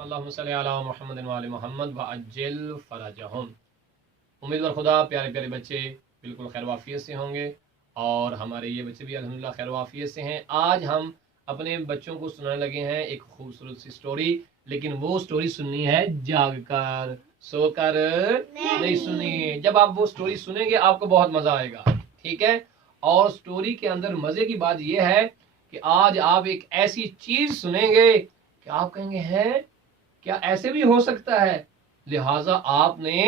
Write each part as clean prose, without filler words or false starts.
अल्लाहुम्मा सल्ली अला मुहम्मद व आले मुहम्मद व अज्जिल फरजहुम। उम्मीद व खुदा प्यारे प्यारे बच्चे बिल्कुल खैर वाफियत से होंगे और हमारे ये बच्चे भी अल्हम्दुलिल्लाह खैर वाफियत से हैं। आज हम अपने बच्चों को सुनाने लगे हैं एक खूबसूरत सी स्टोरी, लेकिन वो स्टोरी सुननी है जाग कर, सोकर नहीं सुननी। जब आप वो स्टोरी सुनेंगे आपको बहुत मजा आएगा, ठीक है। और स्टोरी के अंदर मजे की बात यह है कि आज आप एक ऐसी चीज सुनेंगे कि आप कहेंगे हैं क्या ऐसे भी हो सकता है, लिहाजा आपने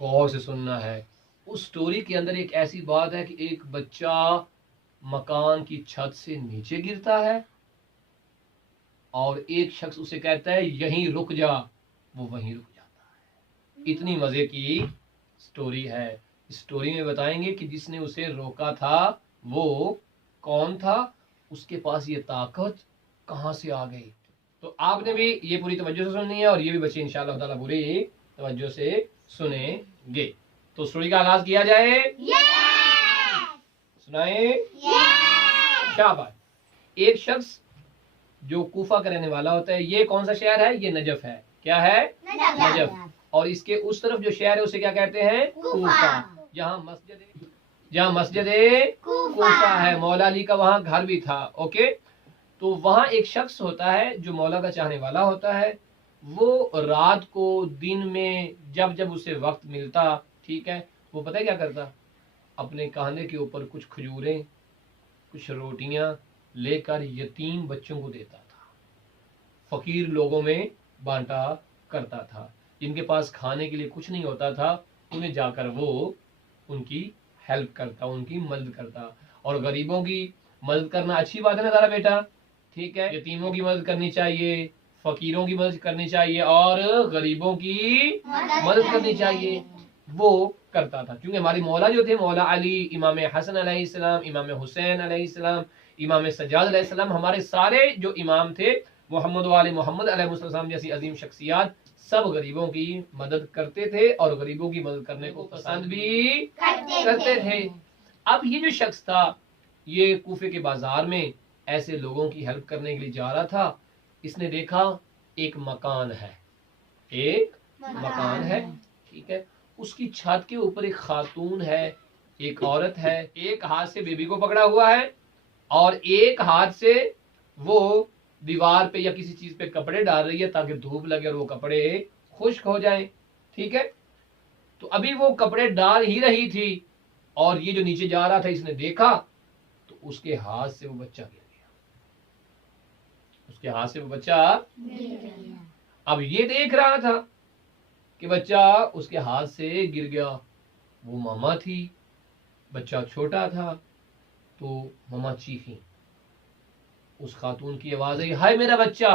गौर से सुनना है। उस स्टोरी के अंदर एक ऐसी बात है कि एक बच्चा मकान की छत से नीचे गिरता है और एक शख्स उसे कहता है यहीं रुक जा, वो वहीं रुक जाता है। इतनी मजे की स्टोरी है। इस स्टोरी में बताएंगे कि जिसने उसे रोका था वो कौन था, उसके पास ये ताकत कहां से आ गई। तो आपने भी ये पूरी तवज्जो से सुननी है और ये भी बच्चे इंशाअल्लाह ताला पूरी तवज्जो से सुनेंगे। तो स्टोरी का आगाज किया जाए। सुनाए। शाबाश। एक शख्स जो कूफा का रहने वाला होता है, ये कौन सा शहर है, ये नजफ है। क्या है? नजफ। और इसके उस तरफ जो शहर है उसे क्या कहते हैं? कूफा। जहाँ मस्जिद कूफा है, मौला अली का वहां घर भी था। ओके। तो वहां एक शख्स होता है जो मौला का चाहने वाला होता है। वो रात को दिन में जब जब उसे वक्त मिलता, ठीक है, वो पता है क्या करता, अपने कहने के ऊपर कुछ खजूरें कुछ रोटियां लेकर यतीम बच्चों को देता था, फकीर लोगों में बांटा करता था। जिनके पास खाने के लिए कुछ नहीं होता था उन्हें जाकर वो उनकी हेल्प करता, उनकी मदद करता। और गरीबों की मदद करना अच्छी बात है ना तारा बेटा, ठीक है। यतीमों की मदद करनी चाहिए, फकीरों की मदद करनी चाहिए और गरीबों की मदद करनी चाहिए। वो करता था क्योंकि हमारी मौला जो थे, मौला अली, इमाम हसन अलैहिस्सलाम, इमाम हुसैन अलैहिस्सलाम, इमाम सज्जाद अलैहिस्सलाम, हमारे सारे जो इमाम थे, मोहम्मद वाले मोहम्मद अलैहिस्सलाम जैसी अजीम शख्सियात सब गरीबों की मदद करते थे और गरीबों की मदद करने को पसंद भी करते थे। अब ये जो शख्स था ये कूफे के बाजार में ऐसे लोगों की हेल्प करने के लिए जा रहा था। इसने देखा एक मकान है, एक मकान है, ठीक है। उसकी छत के ऊपर एक खातून है, एक औरत है, एक हाथ से बेबी को पकड़ा हुआ है और एक हाथ से वो दीवार पे या किसी चीज पे कपड़े डाल रही है ताकि धूप लगे और वो कपड़े खुश्क हो जाएं, ठीक है। तो अभी वो कपड़े डाल ही रही थी और ये जो नीचे जा रहा था इसने देखा तो उसके हाथ से वो बच्चा गिर गया, उसके हाथ से वो बच्चा अब ये देख रहा था कि बच्चा उसके हाथ से गिर गया। वो मामा थी, बच्चा छोटा था, तो मामा चीखी, उस खातून की आवाज आई, हाय मेरा बच्चा,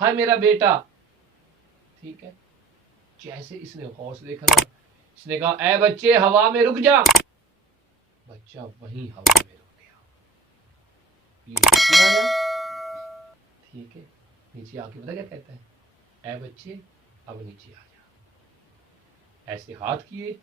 हाय मेरा बेटा, ठीक है। जैसे इसने गौर से देखा ना, इसने कहा ऐ बच्चे हवा में रुक जा। बच्चा वहीं हवा में रुक गया। ये नीचे आया, ठीक है, नीचे आके पता क्या कहता है, ऐ बच्चे अब नीचे आ जा। ऐसे हाथ किए,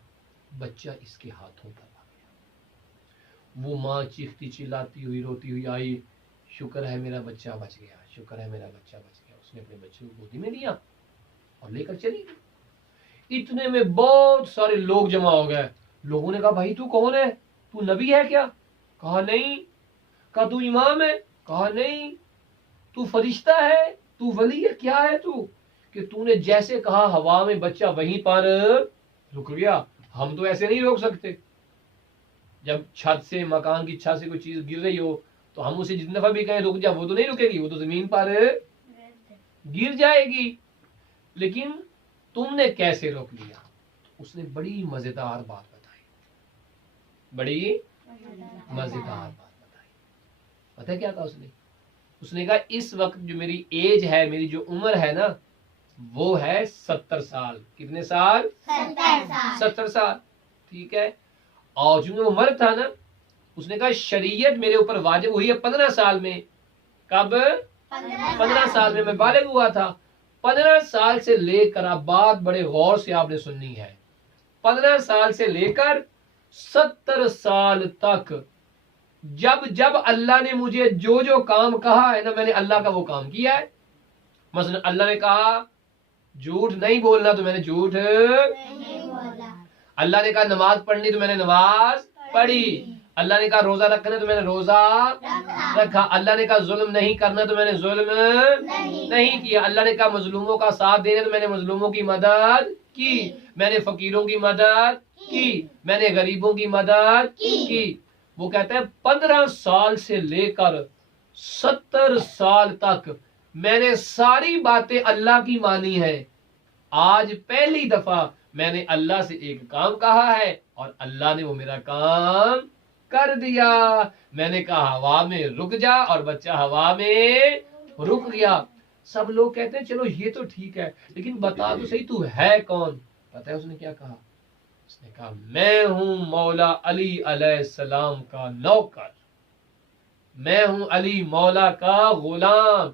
बच्चा इसके हाथों पर आ गया। वो माँ चीखती चिल्लाती हुई रोती हुई आई, शुक्र है मेरा बच्चा बच गया, शुक्र है मेरा बच्चा बच गया। उसने अपने बच्चे को गोदी में लिया और लेकर चली गई। इतने में बहुत सारे लोग जमा हो गए। लोगों ने कहा भाई तू कौन है, तू नबी है क्या? कहा नहीं। कहा तू इमाम है? कहा नहीं। तू फरिश्ता है, तू वली है, क्या है तू कि तूने जैसे कहा हवा में बच्चा वहीं पर रुक गया। हम तो ऐसे नहीं रोक सकते। जब छत से, मकान की छत से कोई चीज गिर रही हो तो हम उसे जितने दफा भी कहें रुक जा, वो तो नहीं रुकेगी, वो तो जमीन पर गिर जाएगी। लेकिन तुमने कैसे रोक लिया? उसने बड़ी मजेदार बात बताई, बड़ी मजेदार बात बताई। पता है क्या कहा उसने? उसने कहा इस वक्त जो मेरी एज है, मेरी जो उम्र है ना, वो है 70 साल। कितने साल? 70 साल। 70 साल, ठीक है। اور چونکہ وہ مرد تھا نا، اس نے کہا شریعت میرے اوپر واجب ہوئی ہے 15 سال میں. کب؟ 15 سال میں بالغ ہوا تھا. 15 سال سے لے کر، آپ بات بڑے غور سے آپ نے سننی ہے، 15 سال سے لے کر 70 سال تک جب جب اللہ نے مجھے جو جو کام کہا ہے نا، میں نے اللہ کا وہ کام کیا ہے. مثلا اللہ نے کہا جھوٹ نہیں بولنا تو میں نے جھوٹ نہیں بولا. اللہ نے کہا نماز پڑھنی تو میں نے نماز پڑھی. اللہ نے کہا روزہ رکھنا تو میں نے روزہ رکھا. اللہ نے کہا ظلم نہیں کرنا تو میں نے ظلم نہیں کیا. اللہ نے کہا مظلوموں کا ساتھ دینا تو میں نے مظلوموں کی مدد کی. میں نے فقیروں کی مدد کی. میں نے غریبوں کی مدد کی. وہ کہتے ہیں 15 سال سے لے کر 70 سال تک میں نے ساری باتیں اللہ کی مانی ہے. آج پہلی دفعہ میں نے اللہ سے ایک کام کہا ہے اور اللہ نے وہ میرا کام کر دیا. میں نے کہا ہوا میں رک جا اور بچہ ہوا میں رک گیا. سب لوگ کہتے ہیں چلو یہ تو ٹھیک ہے، لیکن بتا تو صحیح تو ہے کون؟ پتہ ہے اس نے کیا کہا؟ اس نے کہا میں ہوں مولا علی علیہ السلام کا نوکر، میں ہوں علی مولا کا غلام،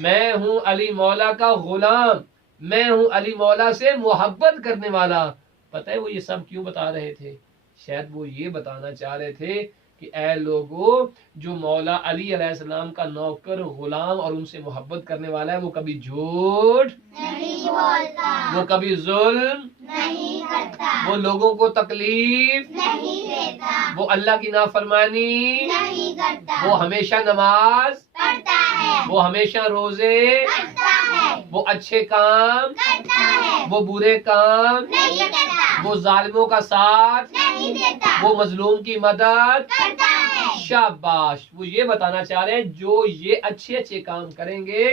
میں ہوں علی مولا کا غلام، میں ہوں علی مولا سے محبت کرنے والا. پتہ ہے وہ یہ سب کیوں بتا رہے تھے؟ شاید وہ یہ بتانا چاہ رہے تھے کہ اے لوگو، جو مولا علی علیہ السلام کا نوکر، غلام اور ان سے محبت کرنے والا ہے، وہ کبھی جھوٹ نہیں بولتا. وہ کبھی ظلم، نہیں کرتا. وہ لوگوں کو تکلیف، نہیں دیتا. وہ اللہ کی نافرمانی، نہیں کرتا. وہ ہمیشہ نماز، کرتا ہے. وہ ہمیشہ روزے، کرتا ہے. وہ اچھے کام، کرتا ہے. وہ برے کام، نہیں کرتا. وہ ظالموں کا ساتھ، نہیں دیتا. وہ مظلوم کی مدد. کرتا ہے. شاباش. وہ یہ بتانا چاہ رہے ہیں جو یہ اچھے اچھے کام کریں گے،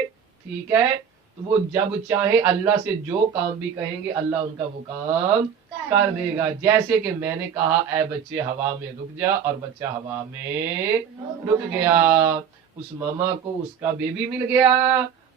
ٹھیک ہے، تو وہ جب چاہے اللہ سے جو کام بھی کہیں گے اللہ ان کا وہ کام کر دے گا. جیسے کہ میں نے کہا اے بچے ہوا میں رک جا، اور بچہ ہوا میں رک گیا. اس ماما کو اس کا بیبی مل گیا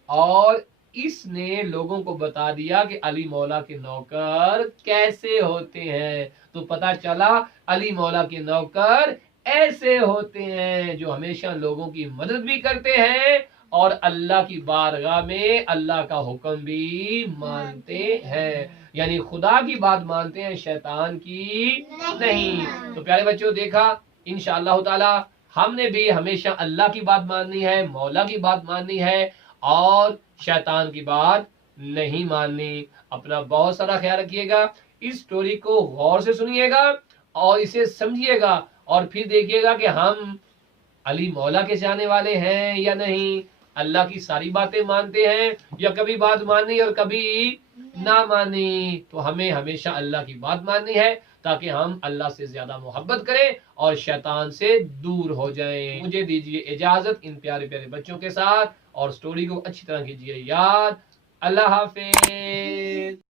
اور اس نے لوگوں کو بتا دیا کہ علی مولا کے نوکر کیسے ہوتے ہیں. تو پتا چلا علی مولا کے نوکر ایسے ہوتے ہیں جو ہمیشہ لوگوں کی مدد بھی کرتے ہیں اور اللہ کی بارگاہ میں اللہ کا حکم بھی مانتے ہیں. یعنی خدا کی بات مانتے ہیں، شیطان کی نہیں. تو پیارے بچوں، دیکھا انشاءاللہ تعالی ہم نے بھی ہمیشہ اللہ کی بات ماننی ہے، مولا کی بات ماننی ہے اور شیطان کی بات نہیں ماننی. اپنا بہت سارا خیال رکھیے گا. اس سٹوری کو غور سے سنیے گا اور اسے سمجھیے گا اور پھر دیکھیے گا کہ ہم علی مولا کے چاہنے والے ہیں یا نہیں، اللہ کی ساری باتیں مانتے ہیں یا کبھی بات مانی اور کبھی نہ مانی. تو ہمیں ہمیشہ اللہ کی بات ماننی ہے تاکہ ہم اللہ سے زیادہ محبت کریں اور شیطان سے دور ہو جائیں. مجھے دیجیے اجازت ان پیارے پیارے بچوں کے ساتھ، اور سٹوری کو اچھی طرح کیجیے یاد. اللہ حافظ.